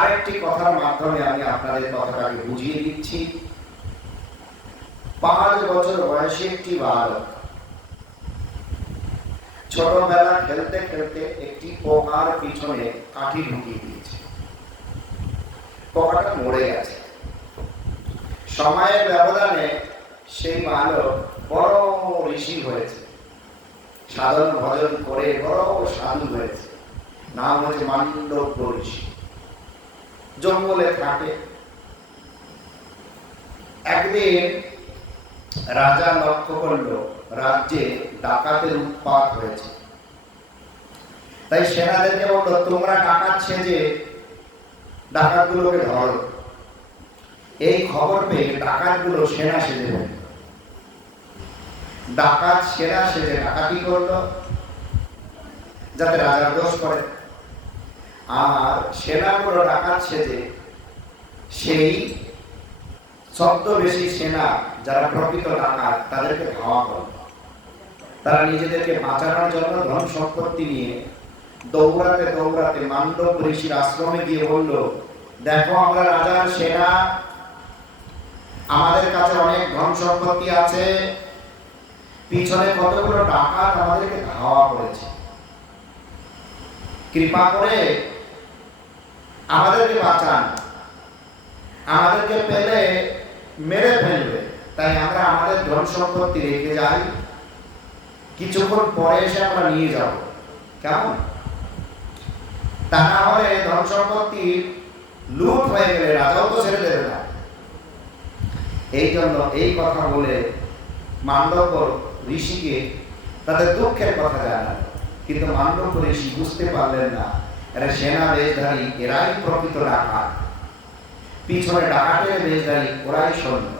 আরেকটি কথার মাধ্যমে আমি আপনাদের কথাটাকে বুঝিয়ে দিচ্ছি। 5 বছর বয়সী একটি বালক ছোটবেলা খেলতে খেলতে একটি পোকার পিছনে কাঠি ঢুকিয়ে দিয়েছে। পোকাটা মরে গেছে। সময়ের ব্যবধানে সেই বালক বড় ঋষি হয়েছে, সাধন ভজন করে বড় সাধু হয়েছে। নাম হচ্ছে মান্ডব্য ঋষি। জঙ্গলে থাকে। একদিন রাজা লক্ষ্য করল রাজ্যে ডাকাতের উৎপাত হয়েছে। তাই সেনাদেরকে বলল, তোমরা ডাকাত সেজে ডাকাতগুলোকে ধরো। এই খবর পেয়ে ডাকাতগুলো সেনা সেজে গেল। ডাকাত সেনা সেজে ডাকাতি করলো যাতে রাজার দোষ করে, আর সেনাগুলো ডাকাত সেজে সেই ছদ্মবেশী সেনা যারা প্রকৃত ডাকাত তাদেরকে ধাওয়া করল। তারা নিজেদেরকে বাঁচানোর জন্য ধন সম্পত্তি নিয়ে দৌড়াতে দৌড়াতে মান্ডব ঋষির আশ্রমে গিয়ে বলল, দেখো আমরা রাজার সেনা, আমাদের কাছে অনেক ধন সম্পত্তি আছে, পিছনে কতগুলো ডাকাত আমাদেরকে ধাওয়া করেছে, কৃপা করে আমাদেরকে বাঁচান, আমাদেরকে পেলে মেরে ফেলবে, তাই আমরা আমাদের ধন সম্পত্তি রেখে যাই, কিছুক্ষণ পরে এসে আমরা নিয়ে যাব, কেমন? তা না হলে ধন সম্পত্তি লুট হয়ে গেলে রাজাও তো ছেড়ে দেবে না। এই জন্য এই কথা বলে মান্ডব্য ঋষিকে তাদের দুঃখের কথা জানাল। কিন্তু মান্ডব্য ঋষি বুঝতে পারলেন না, এরা সেনা বেশধারী, এরাই প্রকৃত ডাকাত, পিছনে ডাকাতের বেশধারী ওরাই সৈন্য।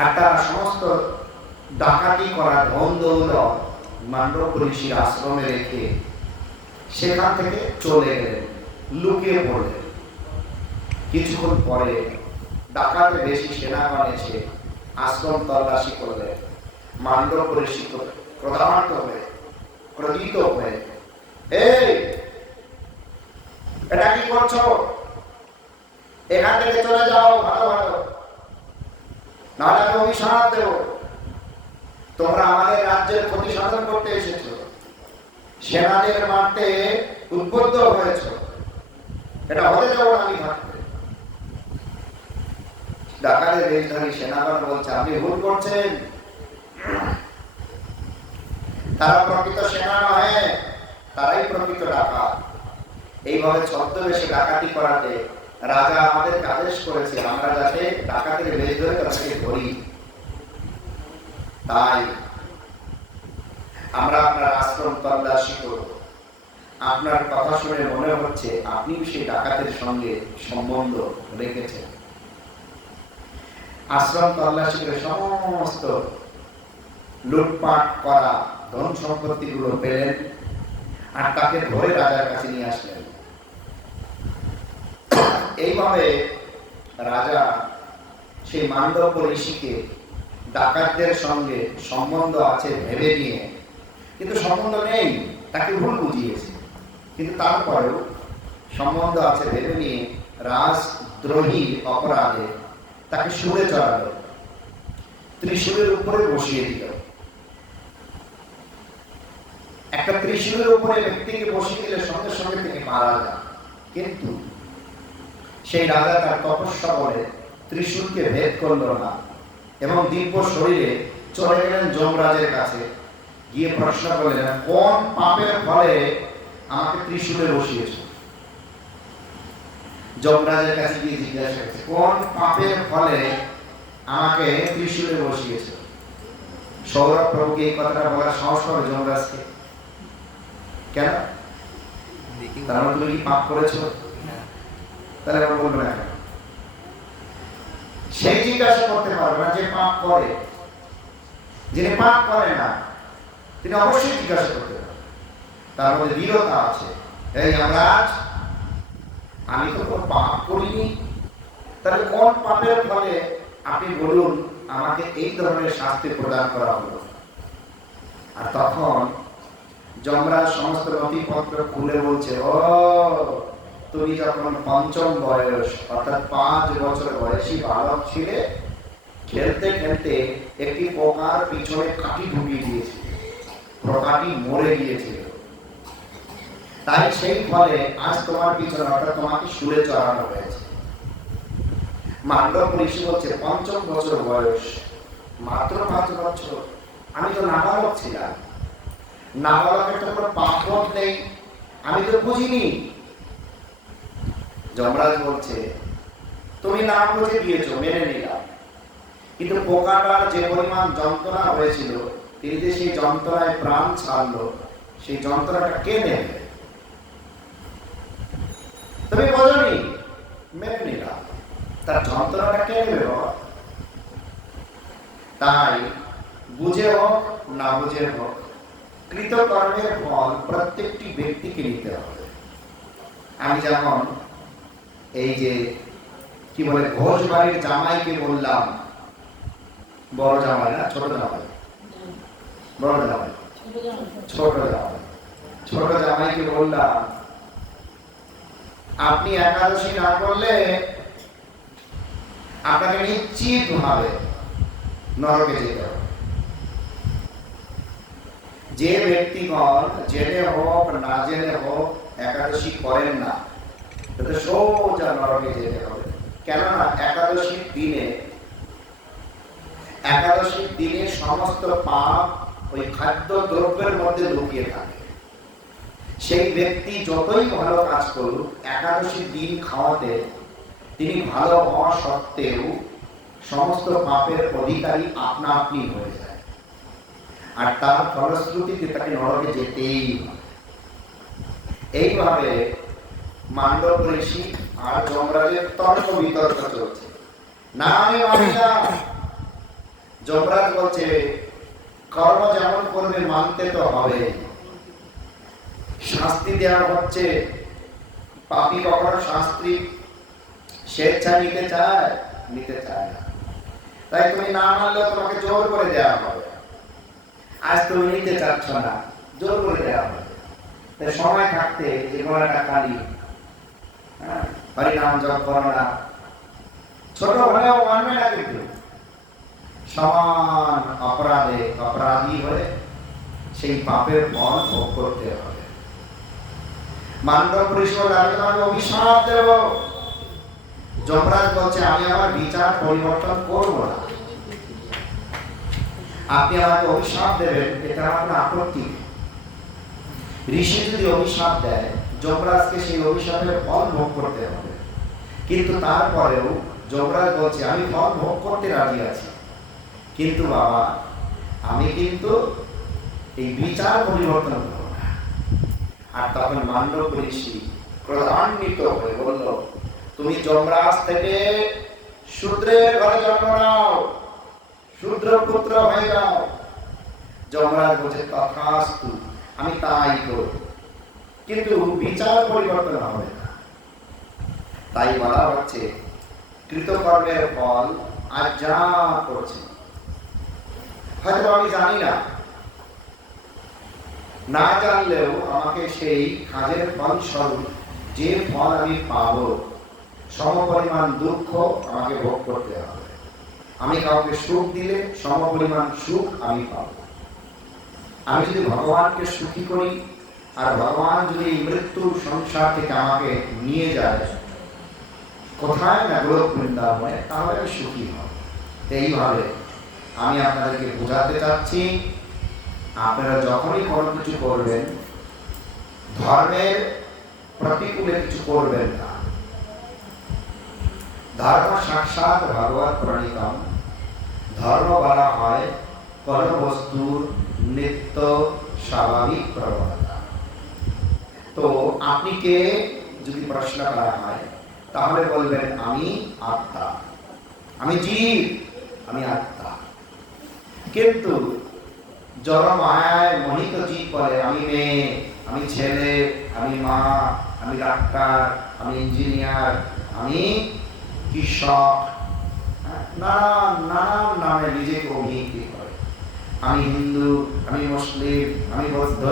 আর তারা সমস্ত ডাকাতি করা ধন দৌলত মান্ডব্য ঋষির আশ্রমে রেখে সেখান থেকে চলে গেলেন, লুকিয়ে পড়লেন। কিছুক্ষণ পরে ডাকাতে বেশি সেনাগণ এসে আশ্রম তল্লাশি করলেন। মান্ডব্য ঋষি ক্রোধান্বিত হয়ে, ক্রোধিত হয়ে, এই এটা কি করছো? এখান থেকে চলে যাও, ভালো ভালো, নাহলে আমি অভিশাপ দেব। তোমরা আমাদের রাজ্যের ক্ষতি সাধন করতে এসেছো, সেনাদের মারতে উদ্বুদ্ধ হয়েছ, এটা হতে দেব না আমি থাকতে। ডাকাতের বেশধারী সেনাগণ বলছে, আপনি ভুল করছেন, তারা প্রকৃত সেনা নয়, তারাই প্রকৃত ডাকাত। এইভাবে ছদ্মবেশে ডাকাতি করাতে রাজা আমাদেরকে আদেশ করেছে আমরা যাতে ডাকাতের বেশ ধরে তাদেরকে ধরি। তাই আমরা আপনার আশ্রম তল্লাশি করব। আপনার কথা শুনে মনে হচ্ছে আপনি সেই ডাকাতের সঙ্গে সম্বন্ধ রেখেছেন। আশ্রম তল্লাশি করে সমস্ত লুটপাট করা ধন সম্পত্তি গুলো পেলেন, আর তাকে ধরে রাজার কাছে নিয়ে আসলেন। এইভাবে রাজা সেই মান্ডব্য ঋষিকে ডাকাতদের সঙ্গে সম্বন্ধ আছে ভেবে নিয়ে, কিন্তু সম্বন্ধ নেই, তাকে ভুল বুঝিয়েছে, কিন্তু তারপরেও সম্বন্ধ আছে ভেবে নিয়ে রাজদ্রোহী অপরাধে তাকে শুলে চড়ালো, ত্রিশূলের উপরে বসিয়ে দিল। একটা ত্রিশূলের উপরে ব্যক্তিকে বসিয়ে দিলে সঙ্গে সঙ্গে তিনি মারা যান। কিন্তু সেই রাজা তার তপস্যা বলে ত্রিশূলকে ভেদ করলো না এবং দিব্য শরীরে চলে গেলেন যমরাজের কাছে, গিয়ে প্রশ্ন করলেন, কোন পাপের ফলে আমাকে ত্রিশূলে বসিয়েছ? যমরাজের কাছে গিয়ে জিজ্ঞাসা করছে, কোন পাপের ফলে আমাকে ত্রিশূলে বসিয়েছ? সৌরভ প্রভুকে এই কথাটা বলার সাহস হবে যমরাজকে? কেন? তার মানে তুমি কি পাপ করেছো? তাহলে আমরা বলবো না। সেই জিজ্ঞাসা করতে পারবে না যে পাপ করে। যিনি পাপ করে না তিনি অবশ্যই জিজ্ঞাসা করতে পারবেন, তার মধ্যে দৃঢ়তা আছে। এই যমরাজ, আমি তো কোনো পাপ করিনি, তাহলে কোন পাপের ফলে আপনি বলুন আমাকে এই ধরনের শাস্তি প্রদান করা হলো? আর তখন যমরাজ সমস্ত নথিপত্র খুলে বলছে, ও তুমি যখন পঞ্চম বয়স অর্থাৎ 5 বছর বয়সী বালক ছিলে, খেলতে খেলতে একটি পোকার পিছনে কাঠি ঢুকিয়ে দিয়েছিল, পোকাটি মরে গিয়েছিল। তাই সেই ফলে আজ তোমার পিছনে অর্থাৎ তোমাকে শুলে চড়ানো হয়েছে। মান্ডব ঋষি বলছে 5ম বছর বয়স, মাত্র 5 বছর, আমি তো নাবালক ছিলাম, নাবালকের তো কোনো পাপ নেই, আমি তো বুঝিনি। যমরাজ বলছে তুমি না বুঝে দিয়েছো, মেনে নিলাম, কিন্তু পোকাটার যে পরিমাণ যন্ত্রণা হয়েছিল, তিনি যে সেই যন্ত্রণায় প্রাণ ছাড়লো, সেই যন্ত্রণাটা কে নেবে? তুমি বোঝনি, মেনে নিলাম, তার যন্ত্রণাটা কে নেবে? তাই বুঝে হোক না বুঝে হোক, কৃতকর্মের ফল প্রত্যেকটি ব্যক্তিকে নিতে হবে। আমি যেমন এই যে কি বলে ঘোষ বাড়ির জামাইকে বললাম, বড় জামাই না ছোট জামাই, বড় জামাই ছোট জামাই, ছোট জামাইকে বললাম আপনি একাদশী না করলে আপনাকে নিশ্চিত ভাবে নরকে যেতে হবে। যে ব্যক্তিগণ জেনে হোক না জেনে হোক একাদশী করেন না, তাতে সোজা নরকে যেতে হবে। কেননা একাদশীর দিনে সমস্ত পাপ ওই খাদ্য দ্রব্যের মধ্যে লুকিয়ে থাকে। সেই ব্যক্তি যতই ভালো কাজ করুক, একাদশীর দিন খাওয়াতে তিনি ভালো হওয়া সত্ত্বেও সমস্ত পাপের অধিকারী আপনা আপনি হয়ে যায়, আর তার ফলশ্রুতিতে তাকে নরকে যেতেই হবে। এইভাবে মান্ডব ঋষি আর যমরাজের তর্ক বিতর্ক চলছে। না আমি মানি না। যমরাজ বলছে কর্ম যেমন করবে মানতে তো হবে, শাস্তি দেওয়া হচ্ছে, পাপী কখনো শাস্তি স্বেচ্ছা নিতে চায় না। তাই তুমি না মানলেও তোমাকে জোর করে দেওয়া হবে। আজ তুমি নিতে চাচ্ছ না, জোর করে দেওয়া হবে। তাই সময় থাকতে যে গলাটা কালি, হরিনাম জপ করো না, ছোট হলেও মানবে না, কিন্তু সমান অপরাধী হয়ে সেই পাপের ফল ভোগ করতে হবে। মান্ডব ঋষি আমি অভিশাপ দেব। যমরাজ বলছে আমি আমার বিচার পরিবর্তন করব না, আপনি আমাকে অভিশাপ দেবেন, এটা আমার আপত্তি। ঋষি যদি অভিশাপ দেয়, যমরাজকে সেই অভিশাপের ফল ভোগ করতে হবে। কিন্তু তারপরেও যমরাজ বলছে আমি ফল ভোগ করতে রাজি আছি, কিন্তু বাবা আমি কিন্তু এই বিচার পরিবর্তন করব না। আর তখন মান্ডব ঋষি ক্রোধান্বিত হয়ে বলল তুমি যমরাজ থেকে শূদ্রের ঘরে জন্ম নাও, শূদ্র পুত্র হয়ে যাও। যমরাজ বলছে তথাস্তু, আমি তাই করব, কিন্তু বিচার পরিবর্তন হবে না। তাই বলা হচ্ছে কৃতকর্মের ফল আজ যা করছে, হয়তো আমি জানি না জানলেও আমাকে সেই কাজের ফল স্বরূপ যে ফল আমি পাবো, সমপরিমাণ দুঃখ আমাকে ভোগ করতে হবে। আমি কাউকে সুখ দিলে সমপরিমাণ সুখ আমি পাবো। আমি যদি ভগবানকে সুখী করি, আর ভগবান যদি মৃত্যুর সংসার থেকে আমাকে নিয়ে যায় কোথায় না গোলক বৃন্দাবনে, তাহলে আমি সুখী হব। এইভাবে আমি আপনাদেরকে বোঝাতে চাচ্ছি, আপনারা যখনই কোনো কিছু করবেন, ধর্মের প্রতিকূলে কিছু করবেন না। ধর্ম সাক্ষাৎ ভগবৎ প্রণীতম। ধর্ম বলা হয় কোন বস্তুর নিত্য স্বাভাবিক প্রবণতা। তো আপনি কে যদি প্রশ্ন করা হয়, তাহলে বলবেন আমি আত্মা, আমি জীব, আমি আত্মা। কিন্তু জড় মায়ায় মোহিত জীব বলে আমি মেয়ে, আমি ছেলে, আমি মা, আমি ডাক্তার, আমি ইঞ্জিনিয়ার, আমি কৃষক, নানান নামে নিজেকে অভিহিত করে। আমি হিন্দু, আমি মুসলিম, আমি বৌদ্ধ,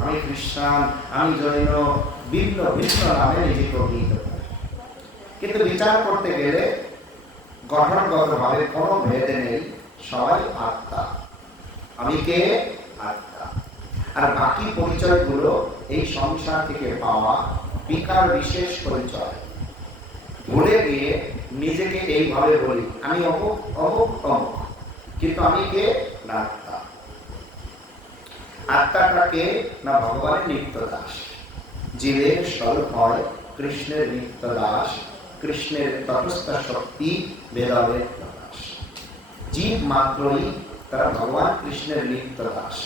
আমি খ্রিস্টান, আমি জৈন, ভিন্ন ভিন্ন নামে নিজেকে অভিহিত করে। কিন্তু বিচার করতে গেলে গঠনগতভাবে কোনো ভেদ নেই, সবাই আত্মা। আমি কে? আত্মা। আর বাকি পরিচয়গুলো এই সংসার থেকে পাওয়া বিকার বিশেষ পরিচয়। ভুলে গিয়ে নিজেকে এইভাবে বলি আমি অমুক অমুক অমুক, কিন্তু আমি কে? না আত্মা। আত্মাটা কে? না ভগবানের নিত্য দাস। জীবের স্বরূপ হয় কৃষ্ণের নিত্য দাস, কৃষ্ণের তটস্থ শক্তি বেদাবের প্রকাশ। জীব মাত্রই তারা ভগবান কৃষ্ণের নিত্য দাস।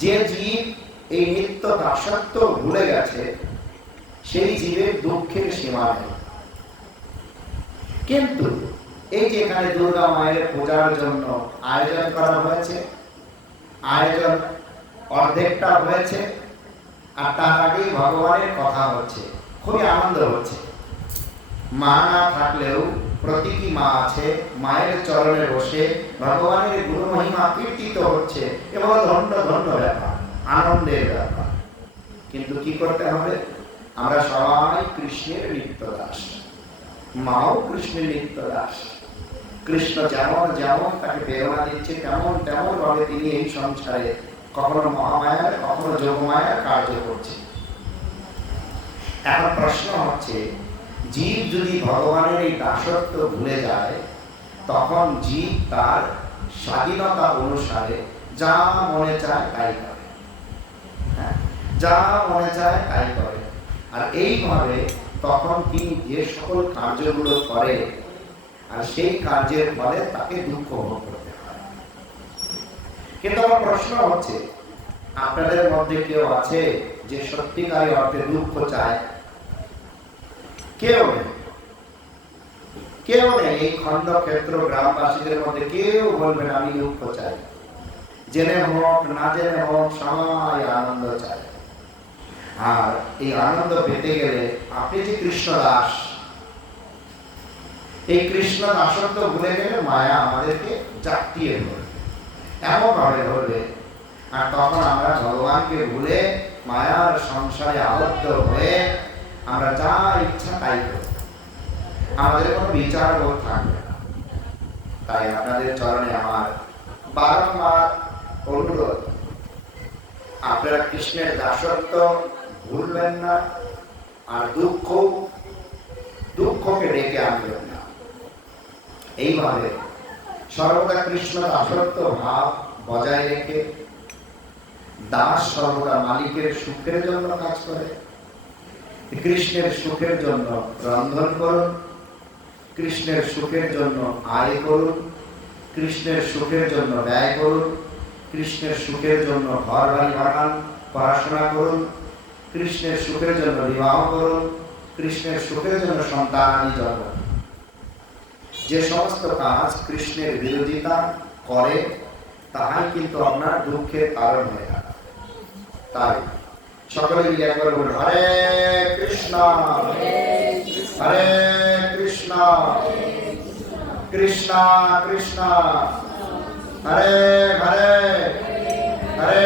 যে জীব এই নিত্য দাসত্ব ভুলে গেছে সেই জীবের দুঃখের সীমা নেই। কিন্তু এই যে এখানে দুর্গা মায়ের পূজার জন্য আয়োজন করা হয়েছে, আয়োজন অর্ধেকটা হয়েছে, আর তার আগেই ভগবানের কথা হচ্ছে, খুবই আনন্দ হচ্ছে। মা না থাকলেও প্রতীকী মা আছে, মায়ের চরণে বসে ভগবানের গুণ মহিমা কীর্তিত হচ্ছে, এবং ধন্য ধন্য ব্যাপার, আনন্দের ব্যাপার। কিন্তু কি করতে হবে? আমরা সবাই কৃষ্ণের নিত্য দাস, মাও কৃষ্ণের নিত্য দাস। কৃষ্ণ যেমন যেমন তাকে প্রেরণা দিচ্ছে তেমন তেমন ভাবে তিনি এই সংসারে কখনো মহামায়ার কখনো যোগমায়ার কার্য করছে। এখন প্রশ্ন হচ্ছে, জীব যদি ভগবানের এই দাসত্ব ভুলে যায় তখন জীব তার স্বাধীনতা অনুসারে যা মনে চায় তাই করে, যা মনে চায় তাই করে। আর এইভাবে তখন তিনি যে সকল কার্যগুলো করে আর সেই কার্যের ফলে তাকে দুঃখ ভোগ করতে হয়। কিন্তু আমার প্রশ্ন হচ্ছে, আপনাদের মধ্যে কেউ আছে যে সত্যিকারী অর্থে দুঃখ চায়? কেউ নেই, কেউ নেই। এই খণ্ডক্ষেত্র গ্রামবাসীদের মধ্যে কেউ বলবেন আমি দুঃখ চাই। জেনে হোক না জেনে হোক সবাই আনন্দ চায়। আর এই আনন্দ পেতে গেলে আপনি যে কৃষ্ণ দাস, এই কৃষ্ণ দাসত্ব ভুলে গেলে মায়া আমাদেরকে জাপটিয়ে ধরবে, এমন ভাবে ধরবে। আর তখন আমরা ভগবানকে ভুলে মায়ার সংসারে আবদ্ধ হয়ে আমরা যা ইচ্ছা তাই করব, আমাদের কোনো বিচার বোধ থাকবে না। তাই আপনাদের চরণে আমার বারংবার অনুরোধ, আপনারা কৃষ্ণের দাসত্ব ভুলবেন না, আর দুঃখকে ডেকে আনবেন না। এইভাবে সর্বদা কৃষ্ণ দাসত্ব ভাব বজায় রেখে দাস সর্বদা মালিকের সুখের জন্য কাজ করে। কৃষ্ণের সুখের জন্য রন্ধন করুন, কৃষ্ণের সুখের জন্য আয় করুন, কৃষ্ণের সুখের জন্য ব্যয় করুন, কৃষ্ণের সুখের জন্য ঘর বাড়ি বানান, পড়াশোনা করুন, কৃষ্ণের সুখের জন্য বিবাহ করুন, কৃষ্ণের সুখের জন্য সন্তানাদি জন্ম। যে সমস্ত কাজ কৃষ্ণের বিরোধিতা করে তাহাই কিন্তু আপনার দুঃখের কারণ হয়ে থাকে। তাই সকলে মিলে একবার বলুন, হরে কৃষ্ণ হরে কৃষ্ণ কৃষ্ণ কৃষ্ণ হরে হরে হরে